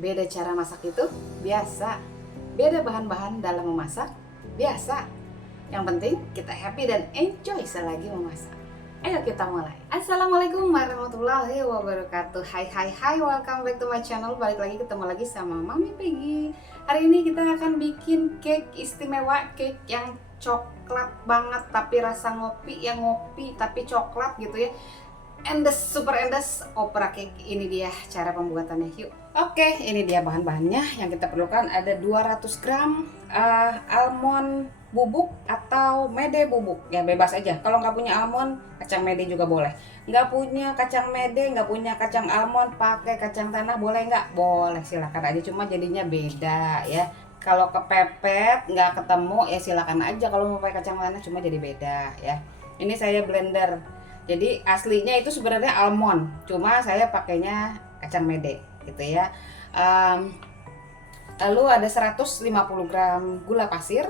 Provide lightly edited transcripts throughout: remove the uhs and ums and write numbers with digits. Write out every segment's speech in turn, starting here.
Beda cara masak itu biasa. Beda bahan-bahan dalam memasak biasa. Yang penting kita happy dan enjoy selagi memasak. Ayo kita mulai. Assalamualaikum warahmatullahi wabarakatuh. Hai, welcome back to my channel. Balik lagi, ketemu lagi sama Mami Peggy. Hari ini kita akan bikin cake istimewa, cake yang coklat banget tapi rasa ngopi, yang ngopi tapi coklat gitu ya. Endes, super endes opera cake. Ini dia cara pembuatannya, yuk. Oke, ini dia bahan-bahannya. Yang kita perlukan ada 200 gram almond bubuk atau mede bubuk, ya bebas aja. Kalau nggak punya almond, kacang mede juga boleh. Nggak punya kacang mede, nggak punya kacang almond, pakai kacang tanah boleh nggak? Boleh, silakan aja, cuma jadinya beda ya. Kalau kepepet nggak ketemu ya silakan aja, kalau mau pakai kacang tanah cuma jadi beda ya. Ini saya blender. Jadi aslinya itu sebenarnya almond, cuma saya pakainya kacang mede gitu ya. Lalu ada 150 gram gula pasir,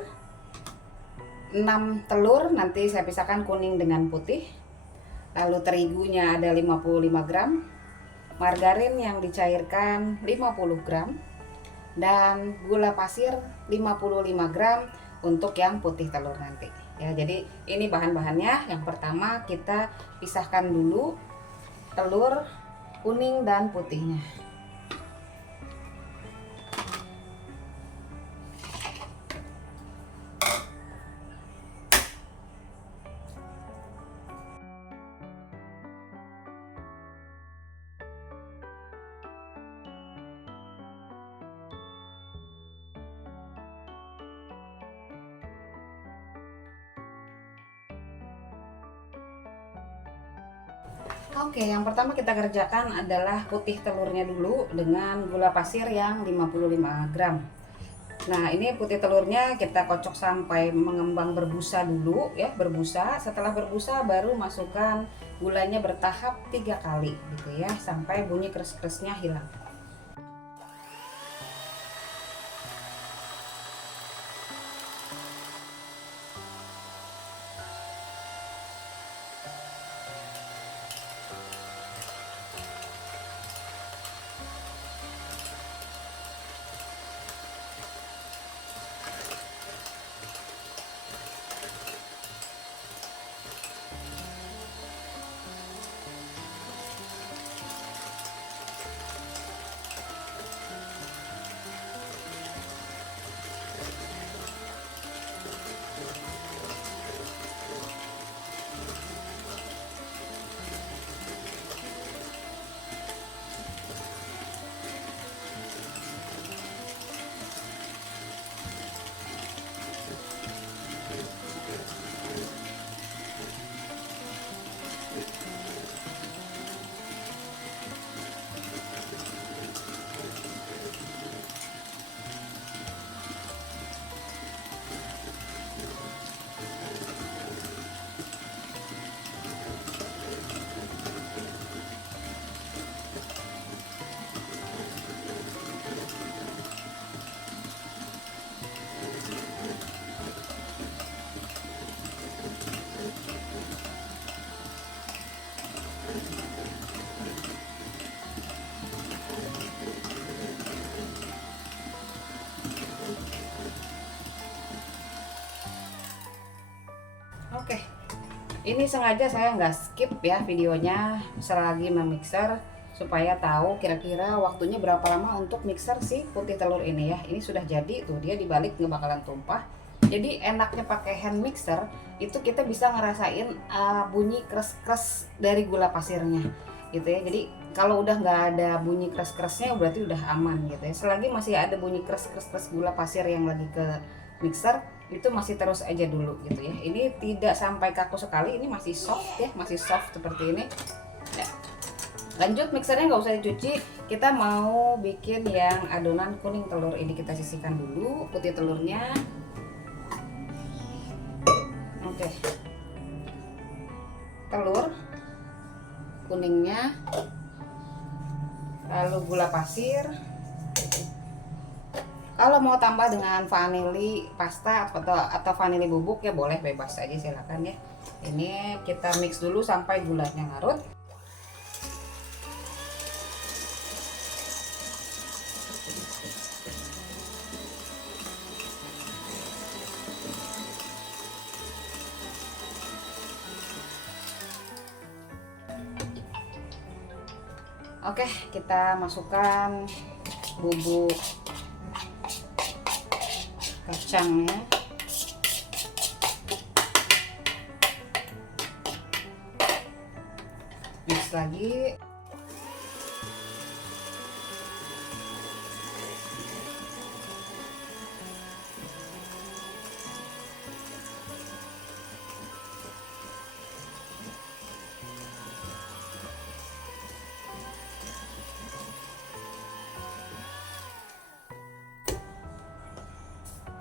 6 telur, nanti saya pisahkan kuning dengan putih. Lalu terigunya ada 55 gram, margarin yang dicairkan 50 gram, dan gula pasir 55 gram untuk yang putih telur nanti. Ya, jadi ini bahan-bahannya. Yang pertama kita pisahkan dulu telur kuning dan putihnya. Oke, yang pertama kita kerjakan adalah putih telurnya dulu dengan gula pasir yang 55 gram. Nah, ini putih telurnya kita kocok sampai mengembang berbusa dulu ya, berbusa. Setelah berbusa baru masukkan gulanya bertahap 3 kali gitu ya, sampai bunyi kres-kresnya hilang. Oke, ini sengaja saya nggak skip ya videonya selagi memixer supaya tahu kira-kira waktunya berapa lama untuk mixer si putih telur ini ya. Ini sudah jadi tuh, dia dibalik nggak bakalan tumpah. Jadi enaknya pakai hand mixer itu kita bisa ngerasain bunyi kres-kres dari gula pasirnya gitu ya. Jadi kalau udah nggak ada bunyi kres-kresnya berarti udah aman gitu ya. Selagi masih ada bunyi kres-kres gula pasir yang lagi ke mixer, itu masih terus aja dulu gitu ya. Ini tidak sampai kaku sekali, ini masih soft ya, masih soft seperti ini ya. Lanjut, mixernya nggak usah dicuci, kita mau bikin yang adonan kuning telur ini. Kita sisihkan dulu putih telurnya. Oke, telur kuningnya, lalu gula pasir. Kalau mau tambah dengan vanili pasta atau vanili bubuk ya boleh, bebas aja silakan ya. Ini kita mix dulu sampai gulanya larut. Oke, kita masukkan bubuk kacangnya. Mix lagi.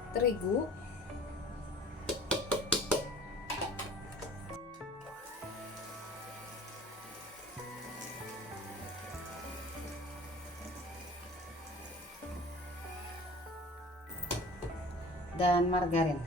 Terigu, dan margarin.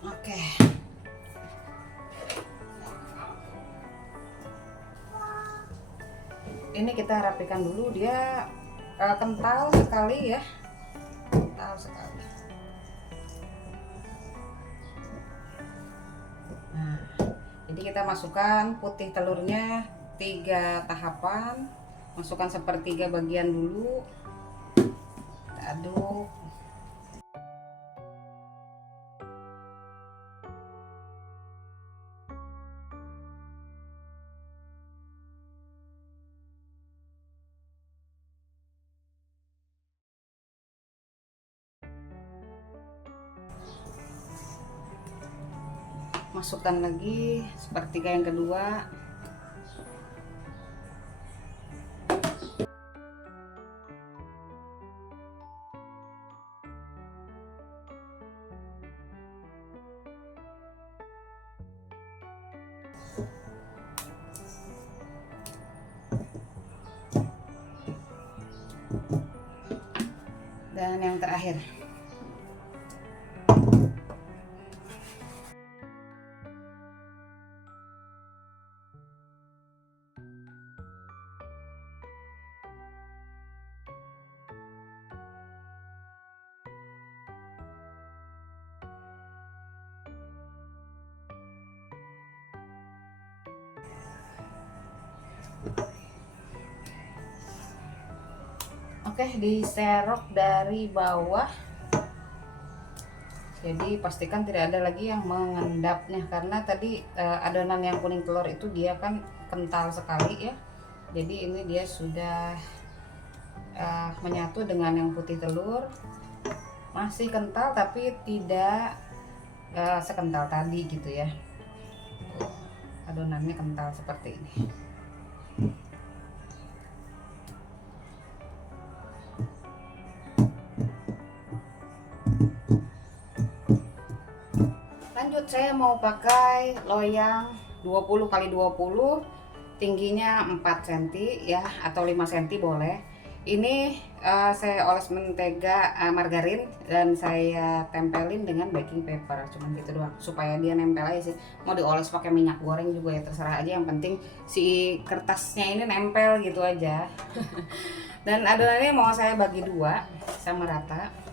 Oke. Ini kita rapikan dulu, dia kental sekali ya. Kental sekali. Nah, jadi kita masukkan putih telurnya 3 tahapan. Masukkan sepertiga bagian dulu. Kita aduk. Masukkan lagi sepertiga yang kedua. Dan yang terakhir. Oke, diserok dari bawah. Jadi pastikan tidak ada lagi yang mengendapnya, karena tadi adonan yang kuning telur itu dia kan kental sekali ya. Jadi ini dia sudah menyatu dengan yang putih telur. Masih kental tapi tidak sekental tadi gitu ya. Adonannya kental seperti ini. Lanjut, saya mau pakai loyang 20 x 20, tingginya 4 cm ya, atau 5 cm boleh. Ini saya oles mentega margarin dan saya tempelin dengan baking paper, cuman gitu doang supaya dia nempel aja sih. Mau dioles pakai minyak goreng juga ya terserah aja, yang penting si kertasnya ini nempel gitu aja. Dan adonannya mau saya bagi 2 sama rata.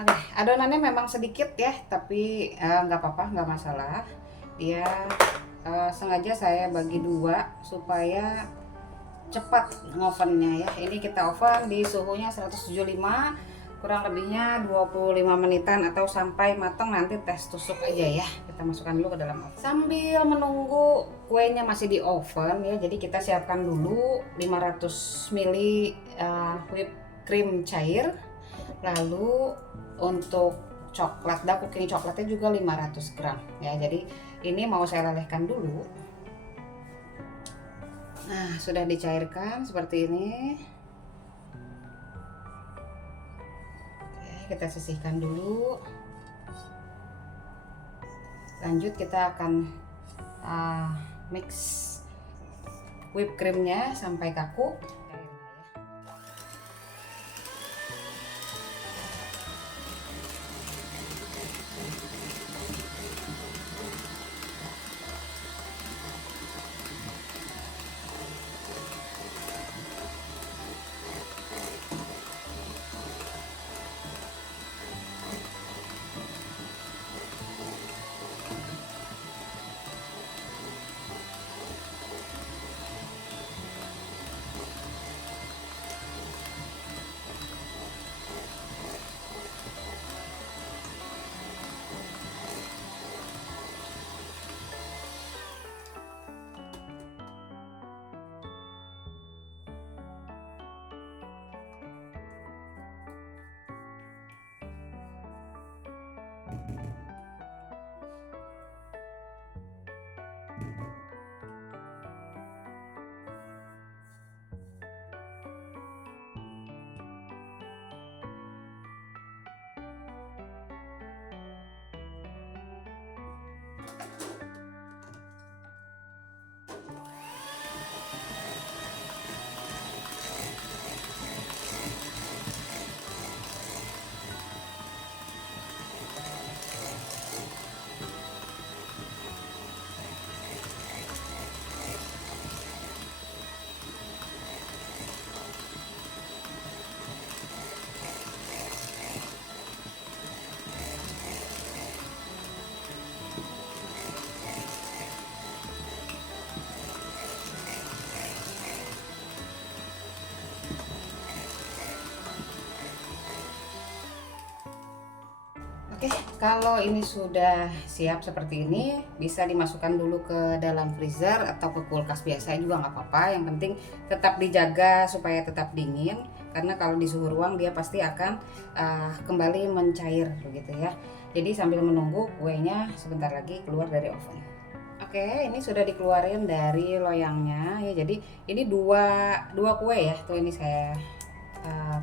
Oke, adonannya memang sedikit ya, tapi nggak apa-apa, nggak masalah. Dia sengaja saya bagi 2 supaya cepat ngovennya ya. Ini kita oven di suhunya 175 kurang lebihnya 25 menitan atau sampai matang, nanti tes tusuk aja ya. Kita masukkan dulu ke dalam oven. Sambil menunggu kuenya masih di oven ya, jadi kita siapkan dulu 500 ml whipped cream cair. Lalu untuk coklat, dark cooking coklatnya juga 500 gram ya. Jadi ini mau saya lelehkan dulu. Nah, sudah dicairkan seperti ini. Kita sisihkan dulu. Lanjut kita akan mix whipped creamnya sampai kaku. Oke, kalau ini sudah siap seperti ini, bisa dimasukkan dulu ke dalam freezer atau ke kulkas biasa juga nggak apa-apa. Yang penting tetap dijaga supaya tetap dingin, karena kalau di suhu ruang dia pasti akan kembali mencair begitu ya. Jadi sambil menunggu kuenya sebentar lagi keluar dari oven. Oke, ini sudah dikeluarin dari loyangnya ya. Jadi ini dua kue ya. Tuh ini saya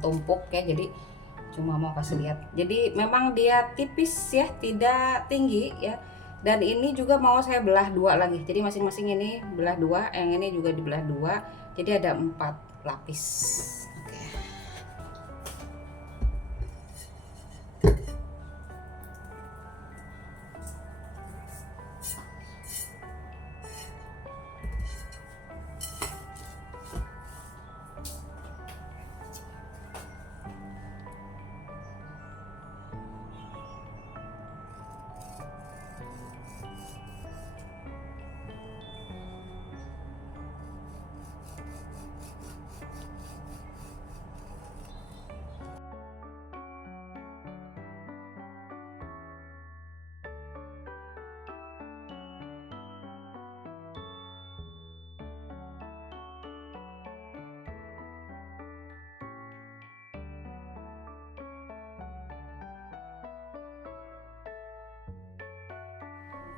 tumpuk ya. Jadi cuma mau kasih lihat. Jadi memang dia tipis ya, tidak tinggi ya. Dan ini juga mau saya belah dua lagi. Jadi masing-masing ini belah dua, yang ini juga dibelah dua. Jadi ada 4 lapis. Oke.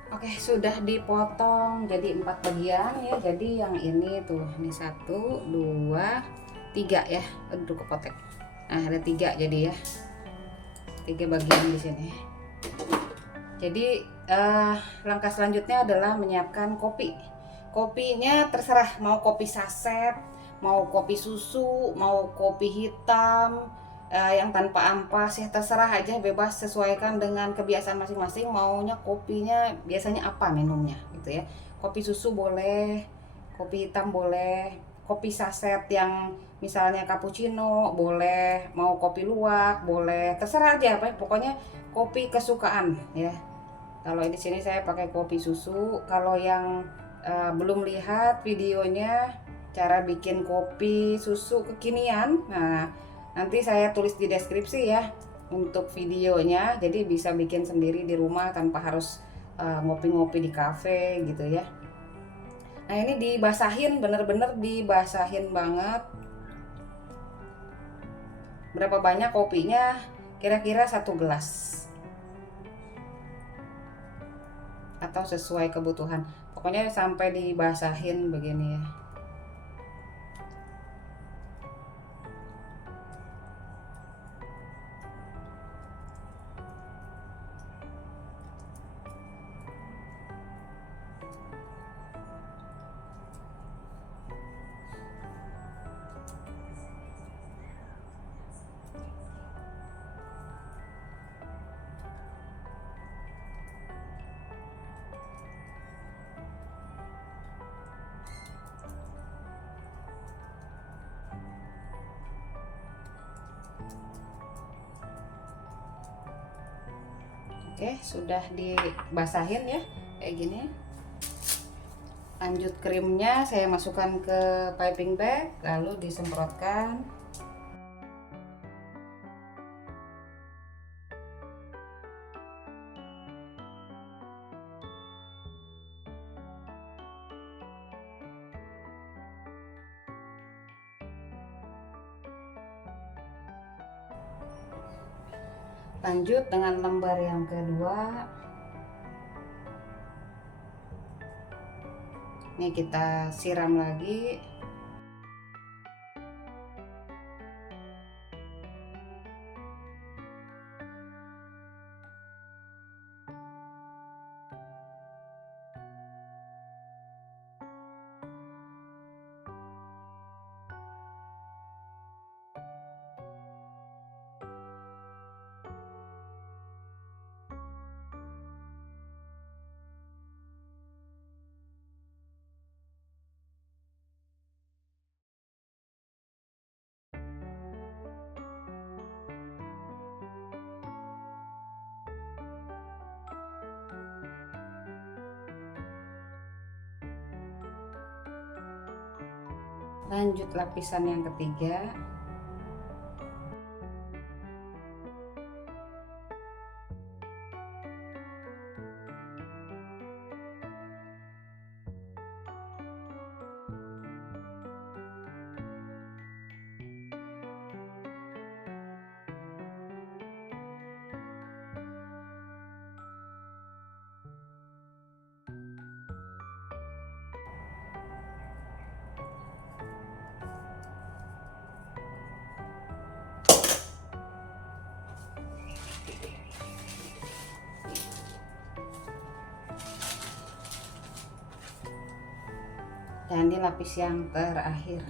Oke, sudah dipotong jadi 4 bagian ya. Jadi yang ini tuh, ini 1, 2, 3 ya. Aduh kepotek. Nah, ada 3 jadi ya. 3 bagian di sini. Jadi langkah selanjutnya adalah menyiapkan kopi. Kopinya terserah, mau kopi saset, mau kopi susu, mau kopi hitam, yang tanpa ampas ya, terserah aja, bebas, sesuaikan dengan kebiasaan masing-masing. Maunya kopinya biasanya apa minumnya gitu ya. Kopi susu boleh, kopi hitam boleh, kopi saset yang misalnya cappuccino boleh, mau kopi luwak boleh, terserah aja apa ya, pokoknya kopi kesukaan ya. Kalau di sini saya pakai kopi susu. Kalau yang belum lihat videonya cara bikin kopi susu kekinian, nah Nanti saya tulis di deskripsi ya untuk videonya, jadi bisa bikin sendiri di rumah tanpa harus ngopi-ngopi di cafe gitu ya. Nah ini dibasahin, bener-bener dibasahin banget. Berapa banyak kopinya? Kira-kira 1 gelas atau sesuai kebutuhan, pokoknya sampai dibasahin begini ya. Oke, sudah dibasahin ya kayak gini. Lanjut krimnya saya masukkan ke piping bag lalu disemprotkan. Lanjut dengan lembar yang kedua. Ini kita siram lagi. Lanjut lapisan yang ketiga. Dan di lapis yang terakhir.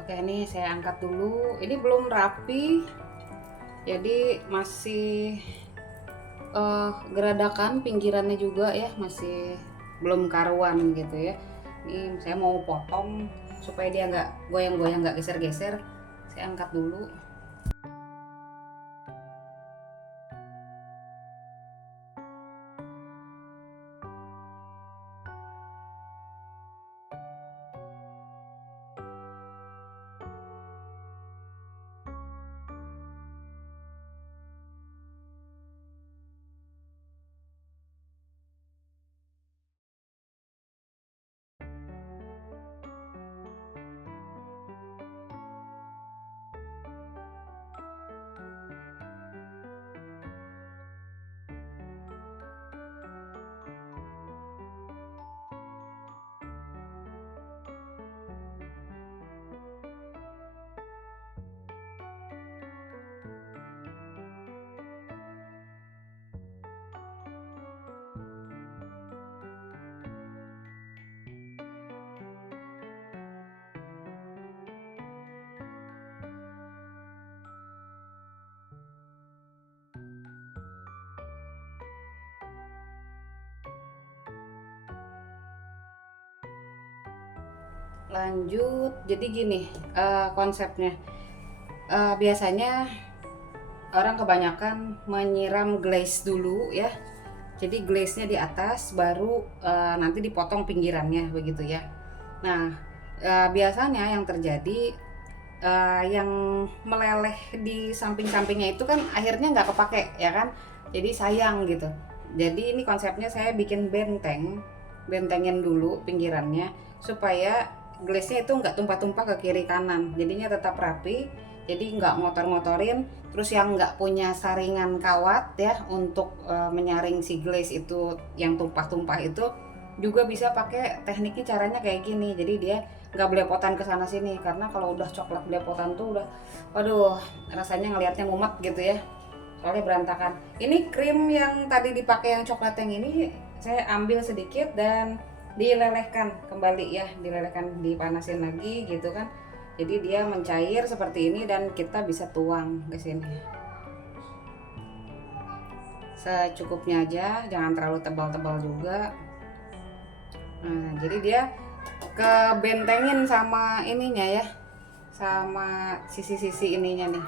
Oke, ini saya angkat dulu. Ini belum rapi, jadi masih geradakan pinggirannya juga ya, masih belum karuan gitu ya. Ini saya mau potong supaya dia nggak goyang-goyang, nggak geser-geser. Saya angkat dulu. Lanjut, jadi gini konsepnya. Biasanya orang kebanyakan menyiram glaze dulu ya. Jadi glaze-nya di atas, baru nanti dipotong pinggirannya begitu ya. Nah, biasanya yang terjadi yang meleleh di samping-sampingnya itu kan akhirnya nggak kepake ya kan. Jadi sayang gitu. Jadi ini konsepnya saya bikin bentengin dulu pinggirannya supaya glaze-nya itu nggak tumpah-tumpah ke kiri kanan. Jadinya tetap rapi. Jadi nggak ngotor-ngotorin. Terus yang nggak punya saringan kawat ya untuk menyaring si glaze itu yang tumpah-tumpah itu juga bisa pakai tekniknya, caranya kayak gini. Jadi dia nggak belepotan ke sana sini, karena kalau udah coklat belepotan tuh udah waduh rasanya ngelihatnya mumet gitu ya, soalnya berantakan. Ini krim yang tadi dipakai yang coklat yang ini saya ambil sedikit dan dilelehkan kembali ya, dilelehkan, dipanasin lagi gitu kan. Jadi dia mencair seperti ini dan kita bisa tuang ke sini. Secukupnya aja, jangan terlalu tebal-tebal juga. Nah, jadi dia kebentengin sama ininya ya, sama sisi-sisi ininya nih.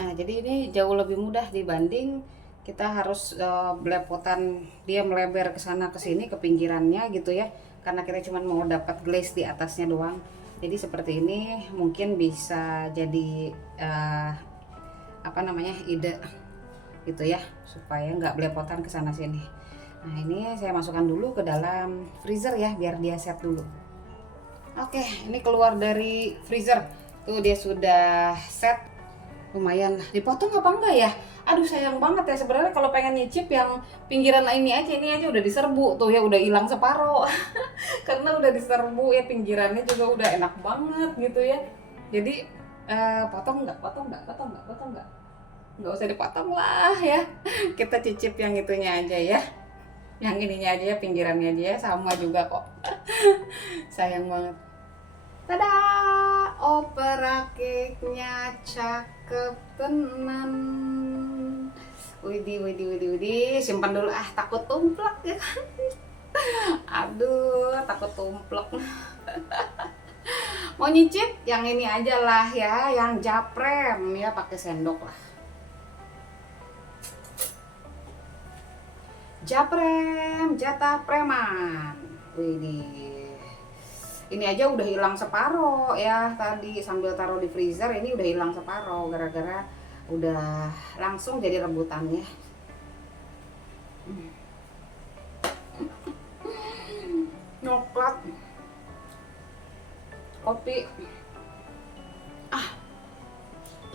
Nah, jadi ini jauh lebih mudah dibanding kita harus belepotan dia melebar ke sana ke sini ke pinggirannya gitu ya. Karena kita cuma mau dapat glaze di atasnya doang. Jadi seperti ini mungkin bisa jadi ide gitu ya, supaya nggak belepotan ke sana sini. Nah, ini saya masukkan dulu ke dalam freezer ya, biar dia set dulu. Oke, ini keluar dari freezer. Tuh dia sudah set. Lumayan lah. Dipotong apa enggak ya? Aduh sayang banget ya, sebenarnya kalau pengen nyicip yang pinggiran ini aja udah diserbu tuh ya, udah hilang separuh. Karena udah diserbu ya, pinggirannya juga udah enak banget gitu ya. Jadi potong nggak? Nggak usah dipotong lah ya. Kita cicip yang itunya aja ya. Yang ininya aja ya, pinggirannya aja ya, sama juga kok. Sayang banget. Tada! Opera cake-nya cakep tenan. Widih. Simpan dulu takut tumplek ya kan. Aduh, takut tumplek. Mau nyicip yang ini aja lah ya, yang japrem ya, pakai sendok lah. Japrem, jatah preman. Widih. Ini aja udah hilang separoh ya, tadi sambil taruh di freezer ini udah hilang separoh gara-gara udah langsung jadi rebutannya. Coklat, kopi,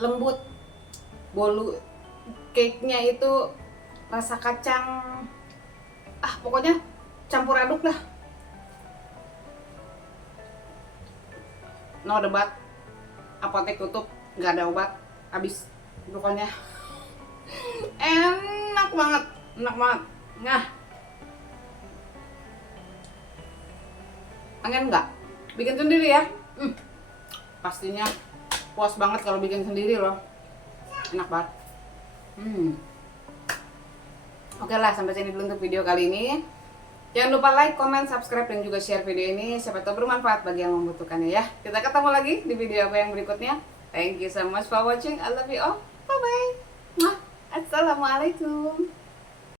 lembut. Bolu cake-nya itu rasa kacang, pokoknya campur aduk lah. No debat, apotek tutup, nggak ada obat, habis pokoknya enak banget. Nah, pengen nggak bikin sendiri ya? Pastinya puas banget kalau bikin sendiri loh, enak banget. Oke lah, sampai sini dulu untuk video kali ini. Jangan lupa like, comment, subscribe, dan juga share video ini. Siapa tahu bermanfaat bagi yang membutuhkannya ya. Kita ketemu lagi di video apa yang berikutnya. Thank you so much for watching. I love you all. Bye-bye. Assalamualaikum.